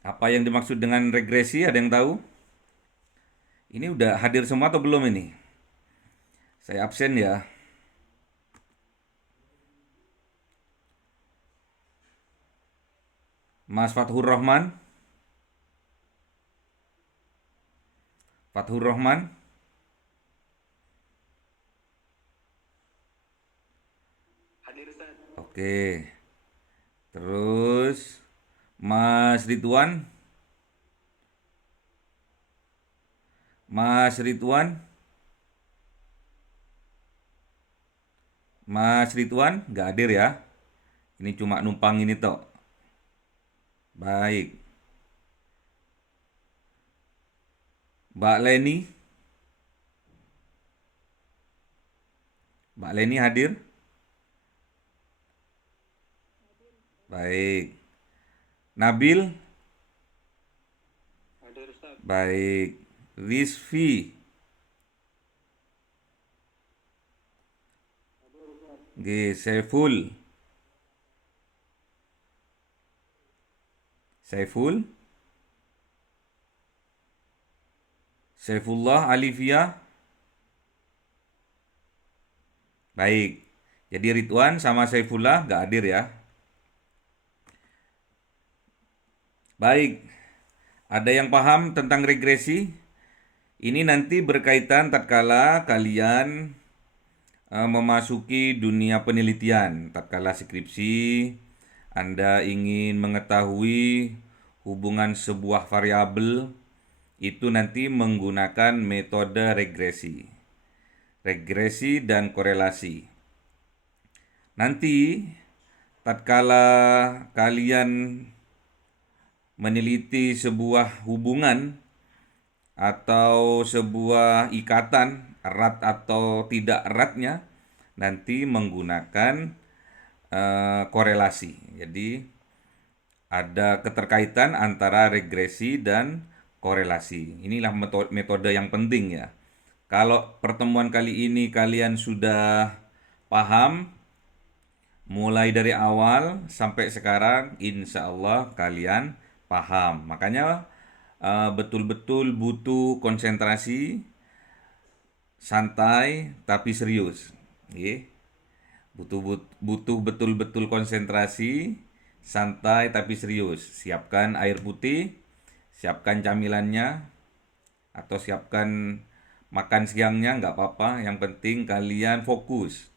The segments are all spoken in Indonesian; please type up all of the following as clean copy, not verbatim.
Apa yang dimaksud dengan regresi? Ada yang tahu? Ini udah hadir semua atau belum ini? Saya absen ya. Mas Fathur Rahman? Fathur Rahman? Hadir Ustaz. Oke. Terus Mas Ridwan? Mas Ridwan? Mas Ridwan? Nggak hadir ya? Ini cuma numpang ini tok. Baik. Mbak Leni? Mbak Leni hadir? Baik. Nabil? Hadir Ustaz. Baik. Rizvi? Hadir Ustaz. G. Saiful? Saiful? Saifullah Alivia? Baik. Jadi Ridwan sama Saifullah nggak hadir ya? Baik. Ada yang paham tentang regresi? Ini nanti berkaitan tatkala kalian memasuki dunia penelitian. Tatkala skripsi, Anda ingin mengetahui hubungan sebuah variabel, itu nanti menggunakan metode regresi. Regresi dan korelasi. Nanti tatkala kalian meneliti sebuah hubungan atau sebuah ikatan erat atau tidak eratnya, nanti menggunakan korelasi. Jadi ada keterkaitan antara regresi dan korelasi. Inilah metode yang penting ya. Kalau pertemuan kali ini kalian sudah paham, mulai dari awal sampai sekarang, insya Allah kalian paham. Makanya betul-betul butuh konsentrasi, santai tapi serius. Nggih. Butuh betul-betul konsentrasi, santai tapi serius. Siapkan air putih, siapkan camilannya, atau siapkan makan siangnya nggak apa-apa. Yang penting kalian fokus,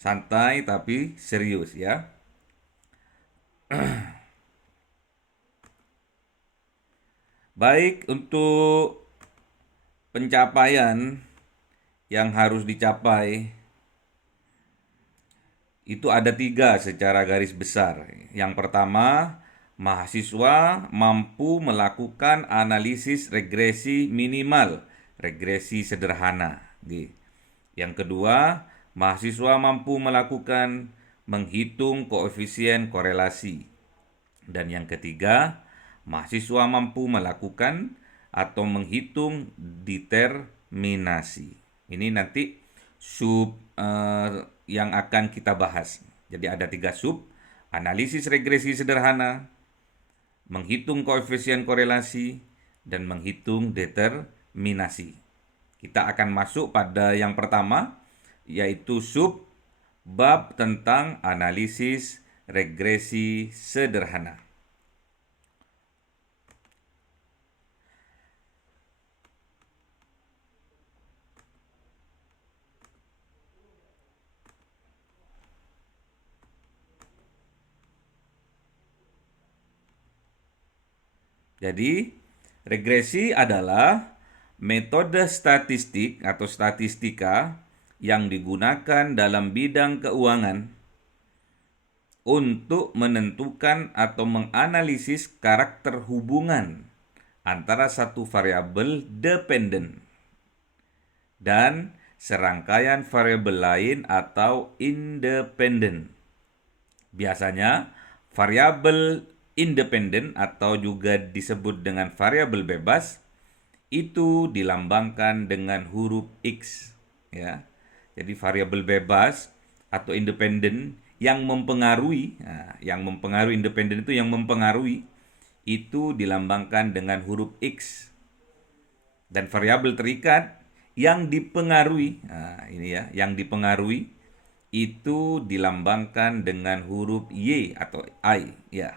santai tapi serius ya. Baik, untuk pencapaian yang harus dicapai itu ada tiga secara garis besar. Yang pertama, mahasiswa mampu melakukan analisis regresi minimal, regresi sederhana. Yang kedua, mahasiswa mampu melakukan menghitung koefisien korelasi. Dan yang ketiga, mahasiswa mampu melakukan atau menghitung determinasi. Ini nanti sub yang akan kita bahas. Jadi ada tiga sub: analisis regresi sederhana, menghitung koefisien korelasi, dan menghitung determinasi. Kita akan masuk pada yang pertama, yaitu sub bab tentang analisis regresi sederhana. Jadi, regresi adalah metode statistik atau statistika yang digunakan dalam bidang keuangan untuk menentukan atau menganalisis karakter hubungan antara satu variabel dependen dan serangkaian variabel lain atau independen. Biasanya, variabel independen atau juga disebut dengan variabel bebas itu dilambangkan dengan huruf X ya. Jadi variabel bebas atau independen yang mempengaruhi, nah, yang mempengaruhi independen itu yang mempengaruhi itu dilambangkan dengan huruf X. Dan variabel terikat yang dipengaruhi, nah ini ya, yang dipengaruhi itu dilambangkan dengan huruf Y atau I, ya.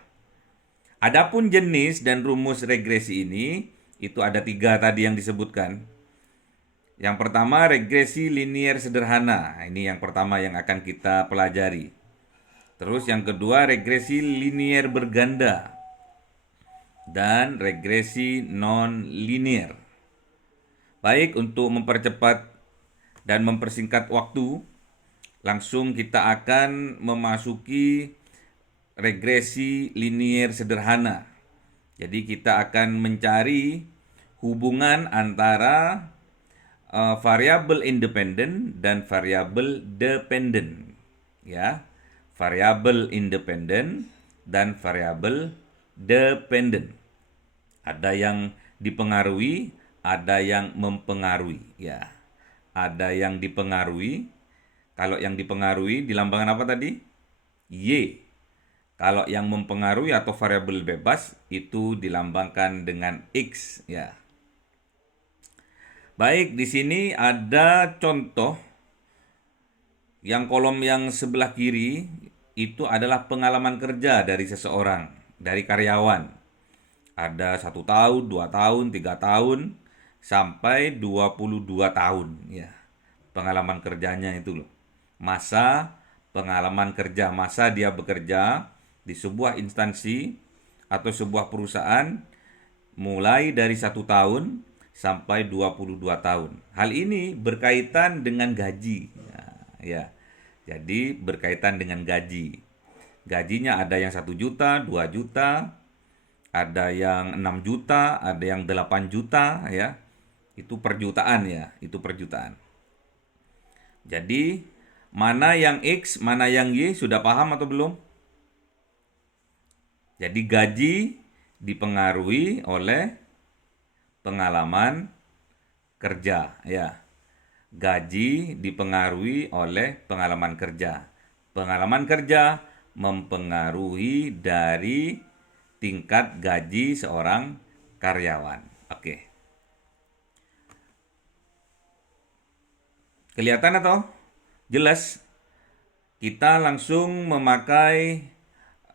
Adapun jenis dan rumus regresi ini, itu ada 3 tadi yang disebutkan. Yang pertama, regresi linier sederhana. Nah, ini yang pertama yang akan kita pelajari. Terus yang kedua, regresi linier berganda dan regresi non-linier. Baik, untuk mempercepat dan mempersingkat waktu, langsung kita akan memasuki regresi linier sederhana. Jadi kita akan mencari hubungan antara variabel independen dan variabel dependen. Ya, variabel independen dan variabel dependen. Ada yang dipengaruhi, ada yang mempengaruhi. Ya, ada yang dipengaruhi. Kalau yang dipengaruhi dilambangkan apa tadi? Y. Kalau yang mempengaruhi atau variabel bebas itu dilambangkan dengan X. Ya. Baik, di sini ada contoh yang kolom yang sebelah kiri itu adalah pengalaman kerja dari seseorang, dari karyawan. Ada 1 tahun, 2 tahun, 3 tahun, sampai 22 tahun. Ya, pengalaman kerjanya itu loh. Masa pengalaman kerja, masa dia bekerja di sebuah instansi atau sebuah perusahaan mulai dari 1 tahun sampai 22 tahun. Hal ini berkaitan dengan gaji. Ya, jadi berkaitan dengan gaji. Gajinya ada yang 1 juta, 2 juta, ada yang 6 juta, ada yang 8 juta, ya. Itu perjutaan ya, itu perjutaan. Jadi, mana yang X, mana yang Y, sudah paham atau belum? Jadi gaji dipengaruhi oleh pengalaman kerja, ya. Gaji dipengaruhi oleh pengalaman kerja. Pengalaman kerja mempengaruhi dari tingkat gaji seorang karyawan. Oke. Kelihatan atau jelas? Kita langsung memakai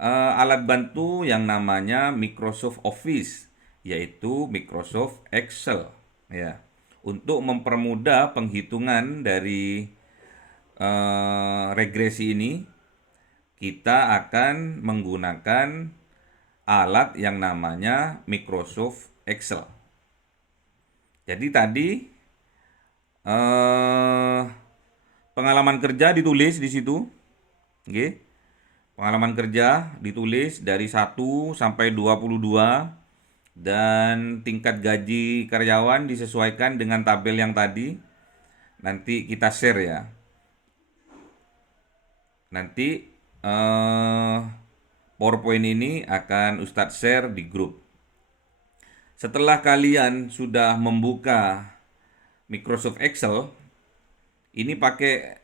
alat bantu yang namanya Microsoft Office, yaitu Microsoft Excel, ya. Untuk mempermudah penghitungan dari regresi ini, kita akan menggunakan alat yang namanya Microsoft Excel. Jadi tadi pengalaman kerja ditulis di situ, oke. Pengalaman kerja ditulis dari 1 sampai 22 dan tingkat gaji karyawan disesuaikan dengan tabel yang tadi. Nanti kita share ya. Nanti PowerPoint ini akan Ustadz share di grup. Setelah kalian sudah membuka Microsoft Excel, ini pakai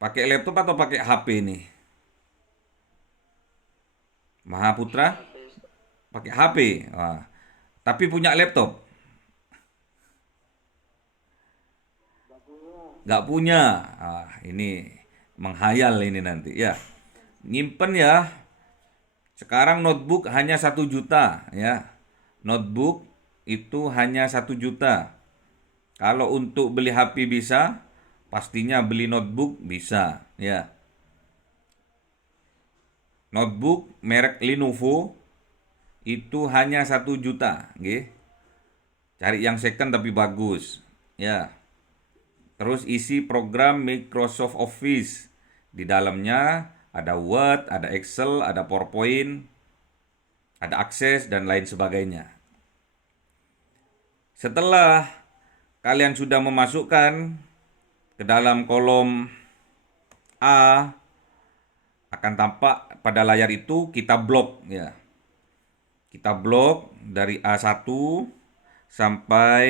laptop atau pakai HP nih? Mahaputra pakai HP. Wah. Tapi punya laptop? Nggak punya. Ini menghayal ini nanti ya. Nyimpen ya. Sekarang notebook hanya 1 juta ya. Notebook itu hanya 1 juta. Kalau untuk beli HP bisa, pastinya beli notebook bisa ya. Notebook merek Lenovo itu hanya 1 juta, nggih. Cari yang second tapi bagus, ya. Terus isi program Microsoft Office. Di dalamnya ada Word, ada Excel, ada PowerPoint, ada Access dan lain sebagainya. Setelah kalian sudah memasukkan ke dalam kolom A, akan tampak pada layar itu kita blok ya. Kita blok dari A1 sampai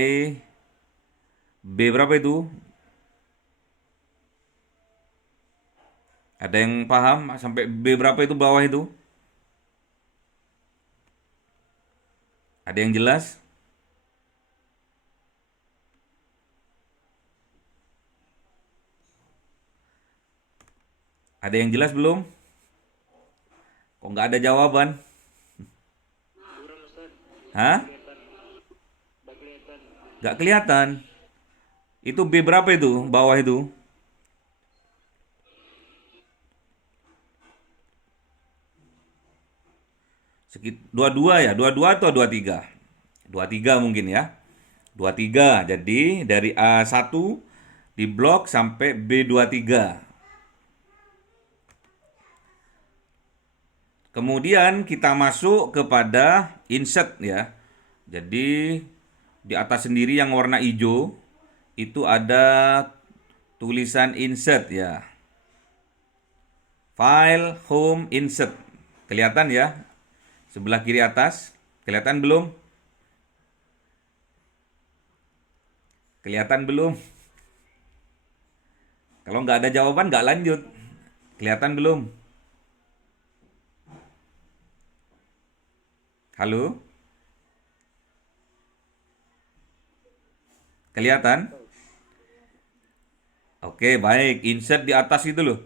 B berapa itu? Ada yang paham sampai B berapa itu bawah itu? Ada yang jelas? Ada yang jelas belum? Kok nggak ada jawaban? Buram Ustaz. Hah? Kelihatan. Nggak kelihatan. Nggak kelihatan. Itu B berapa itu? Bawah itu? Dua-dua ya? Dua-dua atau dua-tiga? Dua-tiga mungkin ya. Dua-tiga. Jadi dari A1 di blok sampai B23. Kemudian kita masuk kepada insert ya. Jadi di atas sendiri yang warna hijau itu ada tulisan insert ya. File, home, insert. Kelihatan ya? Sebelah kiri atas. Kelihatan belum? Kelihatan belum? Kalau nggak ada jawaban nggak lanjut. Kelihatan belum? Halo? Kelihatan? Oke, baik. Insert di atas itu loh.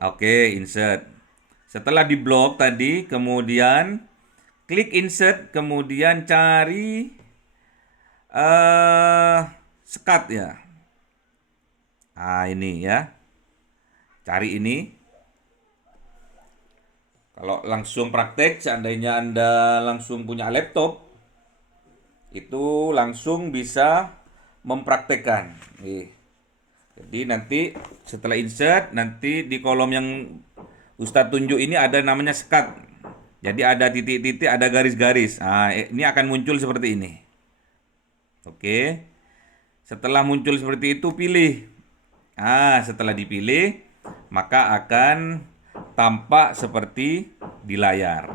Oke, insert. Setelah di blok tadi, kemudian klik insert, kemudian cari sekat ya. Nah, ini ya. Cari ini. Kalau langsung praktek, seandainya Anda langsung punya laptop, itu langsung bisa mempraktekkan. Jadi nanti setelah insert, nanti di kolom yang Ustadz tunjuk ini ada namanya sekat. Jadi ada titik-titik, ada garis-garis. Nah, ini akan muncul seperti ini. Oke. Setelah muncul seperti itu, pilih. Nah, setelah dipilih, maka akan tampak seperti di layar.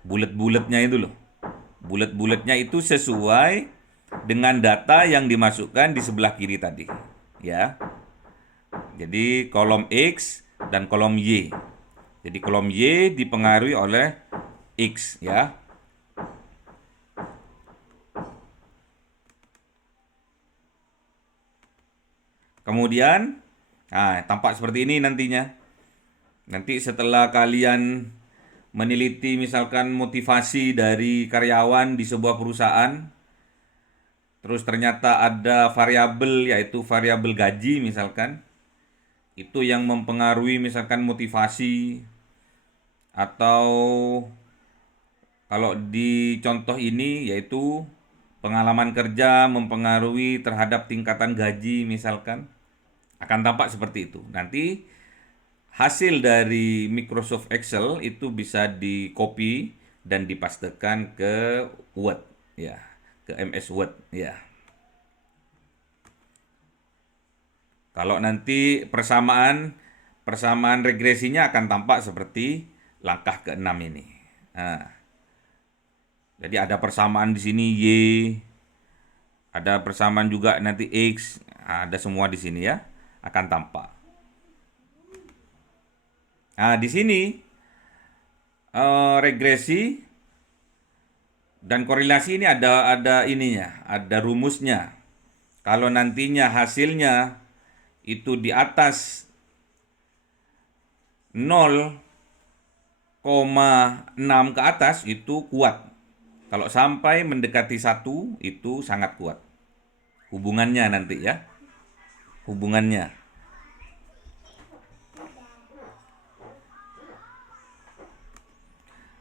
Bulet-buletnya itu loh. Bulet-buletnya itu sesuai dengan data yang dimasukkan di sebelah kiri tadi. Ya. Jadi kolom X dan kolom Y. Jadi kolom Y dipengaruhi oleh X ya. Kemudian tampak seperti ini nantinya. Nanti setelah kalian meneliti misalkan motivasi dari karyawan di sebuah perusahaan, terus ternyata ada variabel yaitu variabel gaji misalkan, itu yang mempengaruhi misalkan motivasi, atau kalau di contoh ini yaitu pengalaman kerja mempengaruhi terhadap tingkatan gaji misalkan, akan tampak seperti itu. Nanti hasil dari Microsoft Excel itu bisa di-copy dan dipastekan ke Word ya, ke MS Word ya. Kalau nanti persamaan regresinya akan tampak seperti langkah ke-6 ini. Nah, jadi ada persamaan di sini Y, ada persamaan juga nanti X, ada semua di sini ya, akan tampak. Nah, di sini regresi dan korelasi ini ada ininya, ada rumusnya. Kalau nantinya hasilnya itu di atas 0,6 ke atas itu kuat. Kalau sampai mendekati 1 itu sangat kuat. Hubungannya nanti ya. Hubungannya.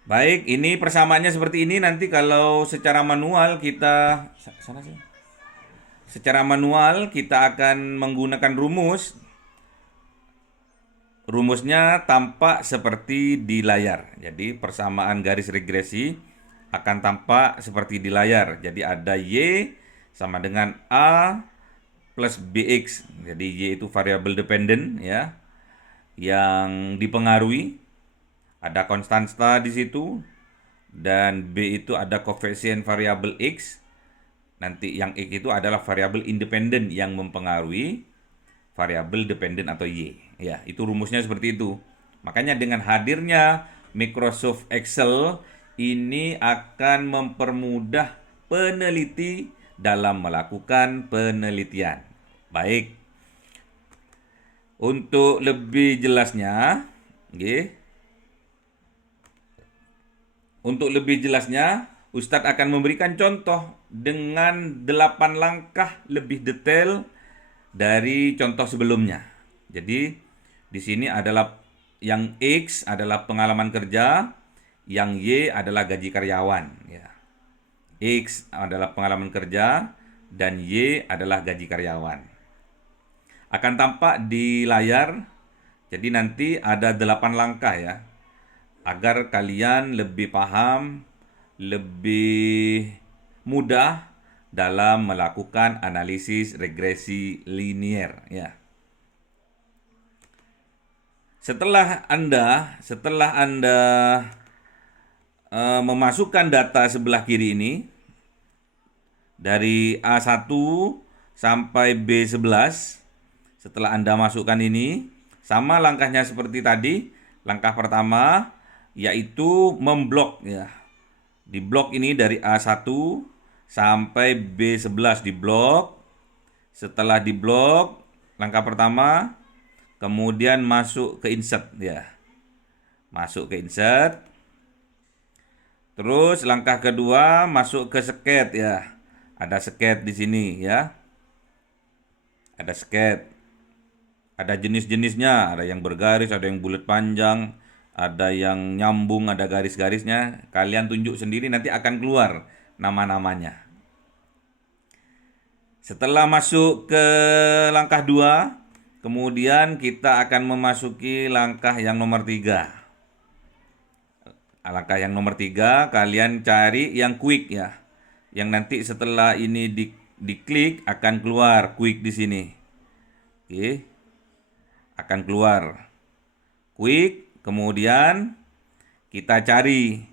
Baik, ini persamaannya seperti ini. Nanti kalau secara manual kita sana sih. Secara manual kita akan menggunakan rumus. Rumusnya tampak seperti di layar. Jadi persamaan garis regresi akan tampak seperti di layar. Jadi ada Y sama dengan A plus BX. Jadi Y itu variabel dependent ya, yang dipengaruhi. Ada konstanta di situ. Dan B itu ada koefisien variabel X. Nanti yang X itu adalah variabel independen yang mempengaruhi variabel dependen atau Y. Ya, itu rumusnya seperti itu. Makanya dengan hadirnya Microsoft Excel ini akan mempermudah peneliti dalam melakukan penelitian. Baik, untuk lebih jelasnya, nggih. Untuk lebih jelasnya, Ustadz akan memberikan contoh dengan 8 langkah lebih detail dari contoh sebelumnya. Jadi, di sini adalah yang X adalah pengalaman kerja, yang Y adalah gaji karyawan. Ya. X adalah pengalaman kerja, dan Y adalah gaji karyawan. Akan tampak di layar, jadi nanti ada 8 langkah ya, agar kalian lebih paham, lebih mudah dalam melakukan analisis regresi linier ya. Setelah Anda memasukkan data sebelah kiri ini dari A1 sampai B11, setelah Anda masukkan ini, sama langkahnya seperti tadi. Langkah pertama yaitu memblok ya. Di blok ini dari A1 sampai B11 di blok. Setelah di blok, langkah pertama kemudian masuk ke insert ya. Masuk ke insert. Terus langkah kedua masuk ke sket ya. Ada sket di sini ya. Ada sket. Ada jenis-jenisnya, ada yang bergaris, ada yang bulat panjang, ada yang nyambung, ada garis-garisnya. Kalian tunjuk sendiri, nanti akan keluar nama-namanya. Setelah masuk ke langkah 2, kemudian kita akan memasuki langkah yang nomor 3. Langkah yang nomor 3, kalian cari yang quick ya. Yang nanti setelah ini diklik akan keluar quick di sini. Oke. Akan keluar quick, kemudian kita cari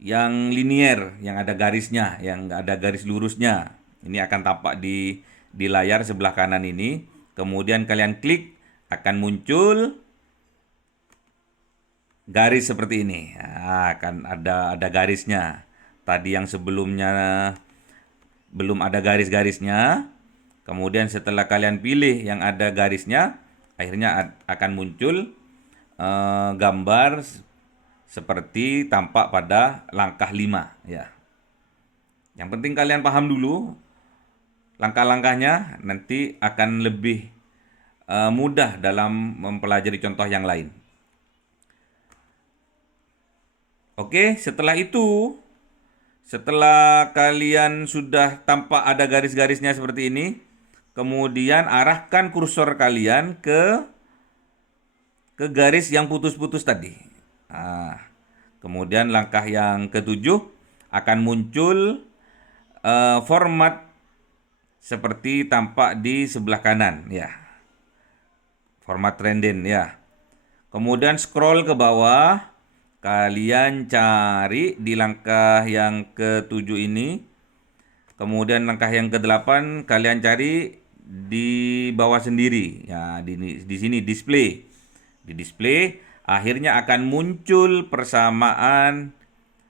yang linier, yang ada garisnya, yang ada garis lurusnya. Ini akan tampak di layar sebelah kanan ini. Kemudian kalian klik, akan muncul garis seperti ini. Nah, akan ada garisnya. Tadi yang sebelumnya belum ada garis-garisnya. Kemudian setelah kalian pilih yang ada garisnya, akhirnya akan muncul gambar seperti tampak pada langkah 5 ya. Yang penting kalian paham dulu langkah-langkahnya, nanti akan lebih mudah dalam mempelajari contoh yang lain. Oke, setelah itu, setelah kalian sudah tampak ada garis-garisnya seperti ini, kemudian arahkan kursor kalian ke garis yang putus-putus tadi. Nah, kemudian langkah yang ketujuh akan muncul format seperti tampak di sebelah kanan ya. Format trending ya. Kemudian scroll ke bawah, kalian cari di langkah yang ketujuh ini. Kemudian langkah yang ke-8 kalian cari di bawah sendiri. Ya, di sini display. Di display akhirnya akan muncul persamaan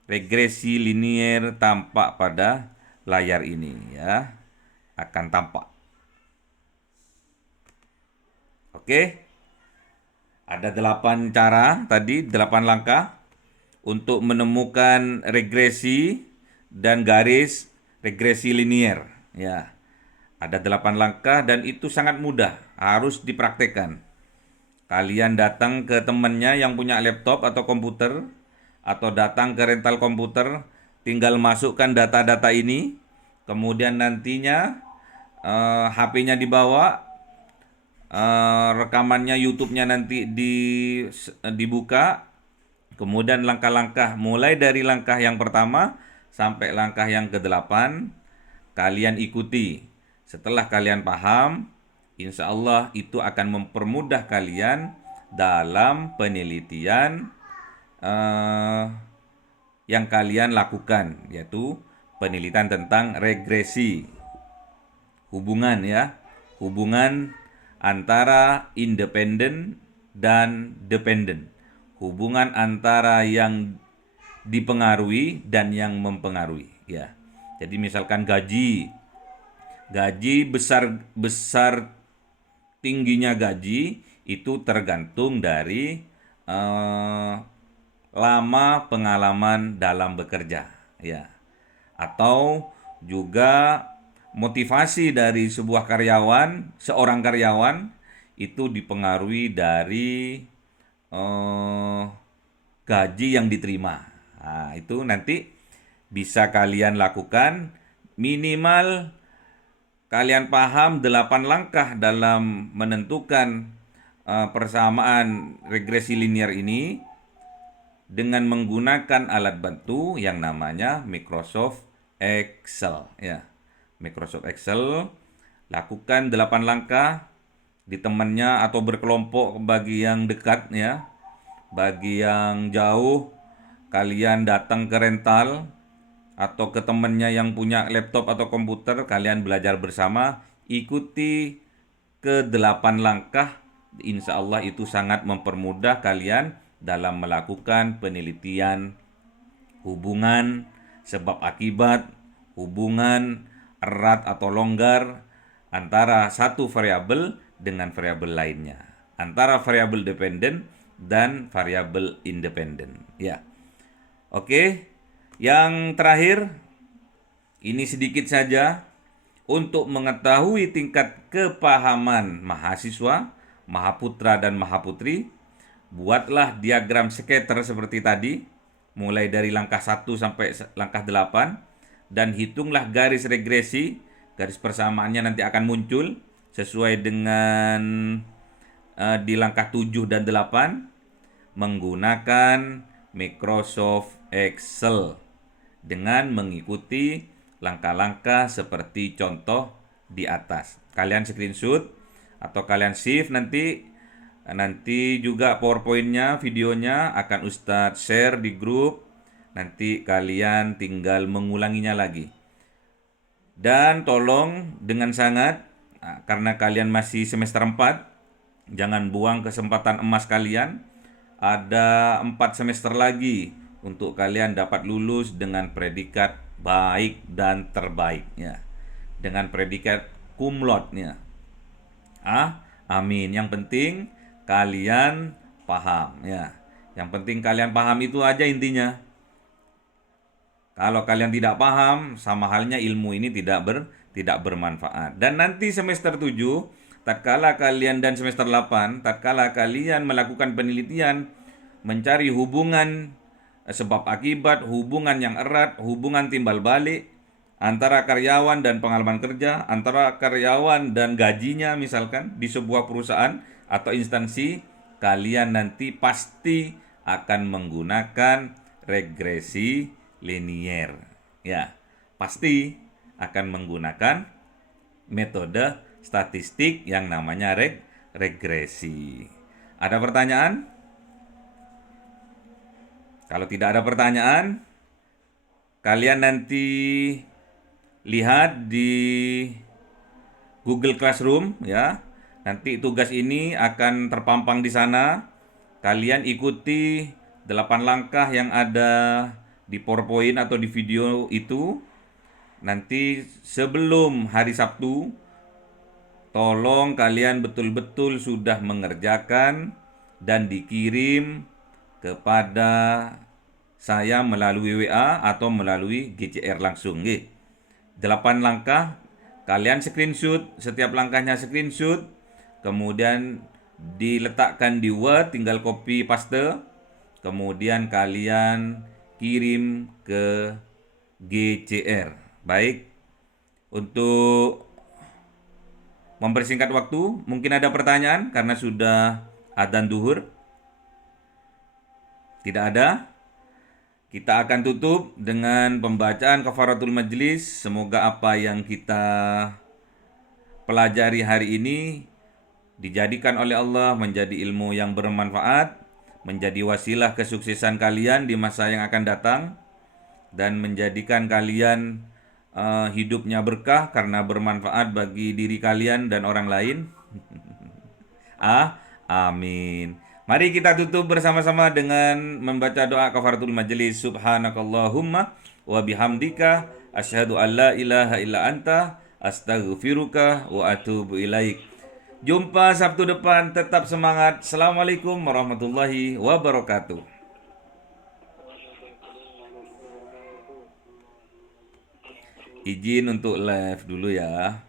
regresi linier tampak pada layar ini ya. Akan tampak. Oke. Ada 8 cara tadi, 8 langkah untuk menemukan regresi dan garis regresi linier ya. Ada 8 langkah dan itu sangat mudah, harus dipraktekkan. Kalian datang ke temannya yang punya laptop atau komputer, atau datang ke rental komputer, tinggal masukkan data-data ini, kemudian nantinya HP-nya dibawa, rekamannya YouTube-nya nanti dibuka, kemudian langkah-langkah mulai dari langkah yang pertama sampai langkah yang ke-8 kalian ikuti. Setelah kalian paham, insya Allah itu akan mempermudah kalian dalam penelitian yang kalian lakukan, yaitu penelitian tentang regresi. Hubungan ya, hubungan antara independen dan dependen. hubungan antara yang dipengaruhi dan yang mempengaruhi, ya. Jadi misalkan gaji besar besar tingginya gaji itu tergantung dari eh, lama pengalaman dalam bekerja, ya. Atau juga motivasi dari seorang karyawan itu dipengaruhi dari eh, gaji yang diterima. Nah, itu nanti bisa kalian lakukan minimal kalian paham 8 langkah dalam menentukan persamaan regresi linear ini dengan menggunakan alat bantu yang namanya Microsoft Excel, ya. Microsoft Excel, lakukan 8 langkah di temannya atau berkelompok bagi yang dekat, ya. Bagi yang jauh, kalian datang ke rental atau ke temannya yang punya laptop atau komputer, kalian belajar bersama, ikuti ke 8 langkah. Insya Allah itu sangat mempermudah kalian dalam melakukan penelitian hubungan sebab akibat, hubungan erat atau longgar antara satu variabel dengan variabel lainnya, antara variabel dependen dan variabel independen, ya. Oke, yang terakhir ini sedikit saja untuk mengetahui tingkat kepahaman mahasiswa, mahaputra dan mahaputri. Buatlah diagram scatter seperti tadi, mulai dari langkah 1 sampai langkah 8, dan hitunglah garis regresi. Garis persamaannya nanti akan muncul sesuai dengan di langkah 7 dan 8 menggunakan Microsoft Excel dengan mengikuti langkah-langkah seperti contoh di atas. Kalian screenshot atau kalian save nanti juga PowerPoint-nya, videonya akan Ustadz share di grup. Nanti kalian tinggal mengulanginya lagi. Dan tolong dengan sangat, karena kalian masih semester 4, jangan buang kesempatan emas kalian. Ada 4 semester lagi untuk kalian dapat lulus dengan predikat baik dan terbaik, ya. Dengan predikat cum laude-nya. Amin. Yang penting kalian paham, ya. Yang penting kalian paham, itu aja intinya. Kalau kalian tidak paham, sama halnya ilmu ini tidak bermanfaat. Dan nanti semester 7, tatkala kalian dan semester 8, tatkala kalian melakukan penelitian mencari hubungan sebab akibat, hubungan yang erat, hubungan timbal balik antara karyawan dan pengalaman kerja, antara karyawan dan gajinya misalkan di sebuah perusahaan atau instansi, kalian nanti pasti akan menggunakan regresi linear, ya. Pasti akan menggunakan metode statistik yang namanya regresi. Ada pertanyaan? Kalau tidak ada pertanyaan, kalian nanti lihat di Google Classroom, ya. Nanti tugas ini akan terpampang di sana. Kalian ikuti 8 langkah yang ada di PowerPoint atau di video itu. Nanti sebelum hari Sabtu, tolong kalian betul-betul sudah mengerjakan dan dikirim kepada saya melalui WA atau melalui GCR langsung. 8 langkah, kalian screenshot, setiap langkahnya screenshot, kemudian diletakkan di Word, tinggal copy paste, kemudian kalian kirim ke GCR. Baik, untuk mempersingkat waktu, mungkin ada pertanyaan karena sudah adzan duhur. Tidak ada? Kita akan tutup dengan pembacaan kafaratul majlis. Semoga apa yang kita pelajari hari ini dijadikan oleh Allah menjadi ilmu yang bermanfaat, menjadi wasilah kesuksesan kalian di masa yang akan datang, dan menjadikan kalian hidupnya berkah karena bermanfaat bagi diri kalian dan orang lain. Amin. Mari kita tutup bersama-sama dengan membaca doa kafaratul majelis. Subhanakallahumma wa bihamdika asyhadu an la ilaha illa anta astaghfiruka wa atubu ilaik. Jumpa Sabtu depan, tetap semangat. Assalamualaikum warahmatullahi wabarakatuh. Izin untuk live dulu ya.